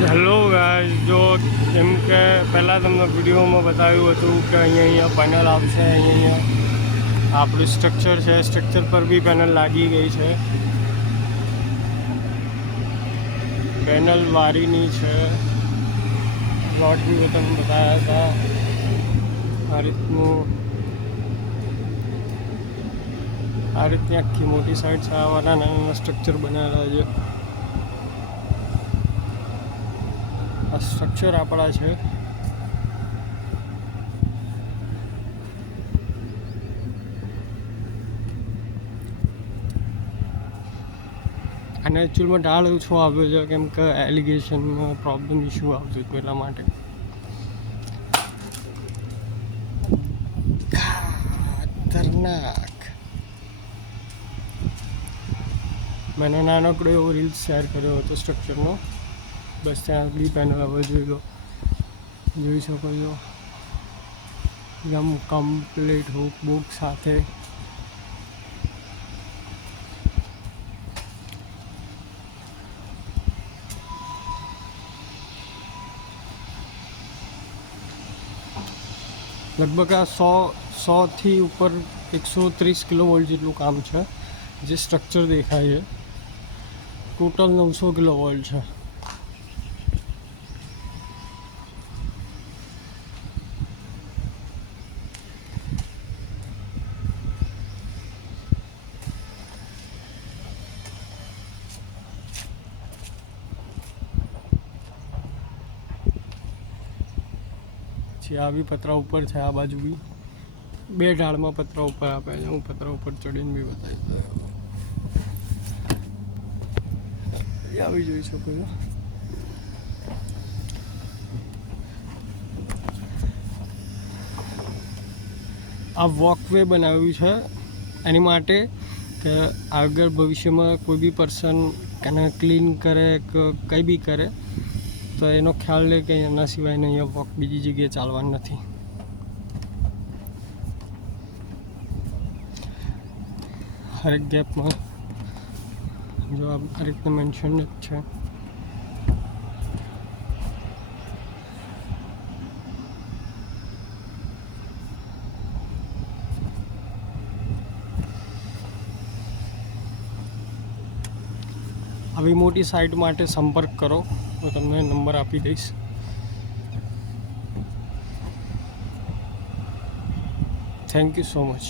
Hello guys, જો જેમ કે પહેલાં તમને વિડીયોમાં બતાવ્યું હતું કે અહીંયા પેનલ આવશે, અહીંયા આપણું સ્ટ્રક્ચર છે, સ્ટ્રક્ચર પર બી પેનલ લાગી ગઈ છે. પેનલ વારીની છે. પ્લોટ બી તમને બતાવ્યા હતા. આ રીતની આખી મોટી સાઈડ છે. આવાના નાના સ્ટ્રક્ચર બનાવેલા છે. આ સ્ટ્રક્ચર આપણા છે. અને એકચ્યુઅલમાં ઢાળ ઓછો આવ્યો છે કેમ કે એલિગેશનમાં પ્રોબ્લેમ ઇસ્યુ આવતું હતું એટલા માટે. ખતરનાક. મેં નાનકડો એવો રીલ્સ શેર કર્યો હતો સ્ટ્રક્ચરનો. બસ ત્યાં બી પેનલ હવે જોઈ શકો છો. એકદમ કમ્પ્લીટ હુક બુક સાથે. લગભગ આ 100થી ઉપર 130 કિલોવોલ્ટ જેટલું કામ છે. જે સ્ટ્રક્ચર દેખાય છે ટોટલ 900 કિલોવોલ્ટ છે. આ બી પતરા ઉપર છે. આ બાજુ બી 2 ઢાળમાં પતરા ઉપર આપે છે. હું પતરા ઉપર ચડીને બી બતાવી દઉં. આવી જોઈ શકો છો. આ વોકવે બનાવ્યું છે એની માટે કે આગળ ભવિષ્યમાં કોઈ બી પર્સન એને ક્લીન કરે કે કંઈ બી કરે તો એનો ખ્યાલ લે કે એના સિવાયને અહીંયા વોક બીજી જગ્યાએ ચાલવાનું નથી. હરેક ગેપમાં જો આ રીતના મેન્શન જ છે. આવી મોટી સાઇટ માટે સંપર્ક કરો, હું તમને નંબર આપી દઈશ. Thank you so much.